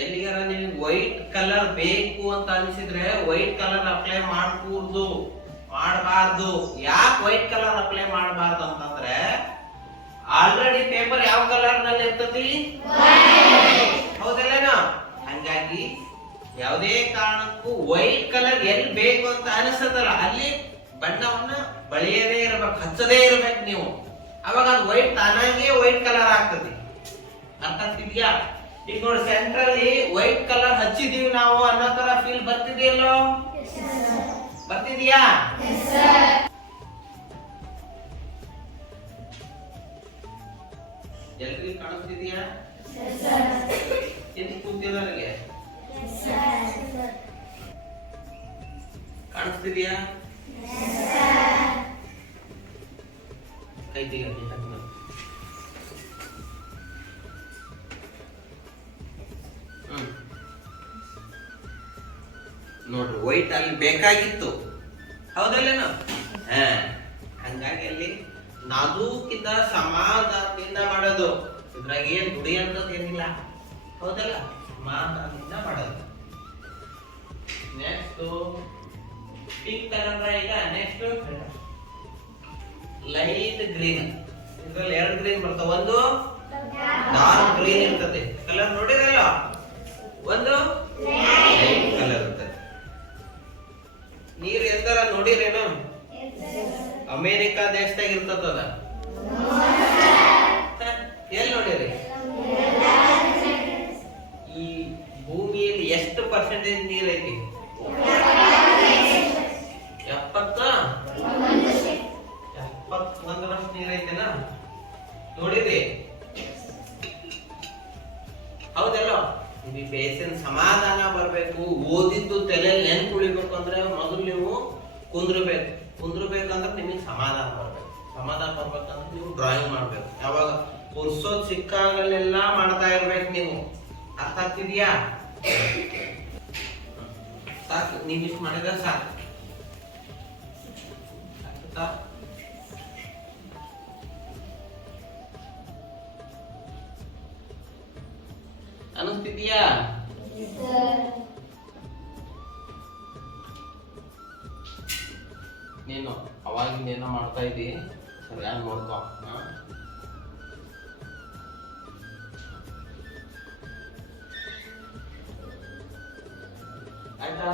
ಎಲ್ಲಿಗಾರ ನಿಮಗೆ white colour ಬೇಕು ಅಂತ ಅನಿಸಿದ್ರೆ ವೈಟ್ ಕಲರ್ ಅಪ್ಲೈ ಮಾಡ್ಕೂಡ್ದು ಮಾಡಬಾರ್ದು. ಯಾಕೆ ವೈಟ್ ಕಲರ್ ಅಪ್ಲೈ ಮಾಡಬಾರ್ದು ಅಂತಂದ್ರೆ ಆಲ್ರೆಡಿ ಪೇಪರ್ ಯಾವ ಕಲರ್ನಲ್ಲಿ ಇರ್ತತಿ ಹೌದಲ್ಲೇನಾ? ಹಂಗಾಗಿ ಯಾವುದೇ ಕಾರಣಕ್ಕೂ ವೈಟ್ ಕಲರ್ ಎಲ್ಲಿ ಬೇಕು ಅಂತ ಅನಿಸ್ತದಲ್ಲ ಅಲ್ಲಿ ಬಣ್ಣವನ್ನ ಬಳಿಯದೇ ಇರಬೇಕು ಹಚ್ಚದೇ ಇರಬೇಕು ನೀವು. ಅವಾಗ ಅದು ವೈಟ್ ತಾನಾಗೆ ವೈಟ್ ಕಲರ್ ಆಗ್ತದೆ. ಅರ್ಥ ಆಗ್ತಿದ್ಯಾ ಈಗ ನೋಡಿ ಸೆಂಟ್ರಲ್ಲಿ ವೈಟ್ ಕಲರ್ ಹಚ್ಚಿದೀವಿ ನಾವು ಅನ್ನೋ ತರ ಫೀಲ್ ಬರ್ತಿದೆಯಲ್ಲೋ? ಬರ್ತಿದ್ಯಾ? ಎಲ್ರಿಗೂ ಕಾಣಿಸ್ತಿದ್ಯಾ? ಎಲ್ಲಿ ಕೂತಿರೋರಿಗೆ ಕಾಣಿಸ್ತಿದ್ಯಾ? ಕೈ ತೆಗಿ ನೋಡ್ರಿ ವೈಟ್ ಅಲ್ಲಿ ಬೇಕಾಗಿತ್ತು. ಹೌದಲ್ಲೇನು? ಹಾ. ಹಂಗಾಗಿ ಅಲ್ಲಿ ನಾದೂಕಿಂತ ಸಮಾಧಾನದಿಂದ ಮಾಡೋದು. ಇದ್ರಾಗ ಏನ್ ದುಡಿಯಂತದ್ ಏನಿಲ್ಲ. ಹೌದಲ್ಲ? ಸಮಾಧಾನದಿಂದ ಮಾಡೋದು. ನೆಕ್ಸ್ಟ್ ಪಿಂಕ್ ಕಲರ್ ಈಗ ನೆಕ್ಸ್ಟ್ ಲೈಟ್ ಗ್ರೀನ್ ಇದ್ರಲ್ಲಿ ಎರಡು ಗ್ರೀನ್ ಬರ್ತಾವ. ಒಂದು ಡಾರ್ಕ್ ಗ್ರೀನ್ ಇರ್ತದೆ. ಕಲರ್ ನೋಡಿರಲ್ಲ? ಒಂದು ನೀರ್ ಎಂದರ ನೋಡಿರೇನು? ಅಮೇರಿಕಾ ದೇಶದಾಗ ಇರ್ತದ ಎಲ್ಲಿ ನೋಡಿರಿ? ಈ ಭೂಮಿಯಲ್ಲಿ ಎಷ್ಟು ಪರ್ಸೆಂಟೇಜ್ ನೀರ್ ಐತಿ? ಎಪ್ಪತ್ತ? ಎಪ್ಪತ್ತೊಂದರಷ್ಟು ನೀರ್ ಐತೆನ? ನೋಡಿರಿ. ಹೌದಲ್ಲ? ಬೇಸಿನ ಸಮಾಧಾನ ಬರಬೇಕು. ಓದಿದ್ದು ತಲೆಯಲ್ಲಿ ಕುಂದ್ರಬೇಕು. ಕುಂದ್ರಬೇಕಂದ್ರೆ ನಿಮಗೆ ಸಮಾಧಾನ ಬರ್ಬೇಕು. ಸಮಾಧಾನ ಬರ್ಬೇಕಂದ್ರೆ ನೀವು ಡ್ರಾಯಿಂಗ್ ಮಾಡ್ಬೇಕು. ಯಾವಾಗ? ಕುರ್ಸೋದ್ ಸಿಕ್ಕಾಗಲೆಲ್ಲ ಮಾಡ್ತಾ ಇರ್ಬೇಕು ನೀವು. ಅರ್ಥ ಆಗ್ತಿದ್ಯಾ? ಸಾಕು, ನೀವು ಇಷ್ಟು ಮಾಡಿದ್ರೆ ಸಾಕು? ಅನಿಸ್ತಿದ್ಯಾ? ನೀನು? ಅವಾಗಿಂದ ಏನೋ ಮಾಡ್ತಾ ಇದ್ದಿ ಸರಿಯಾಗಿ ನೋಡ್ಕೊ? ಆಯ್ತಾ?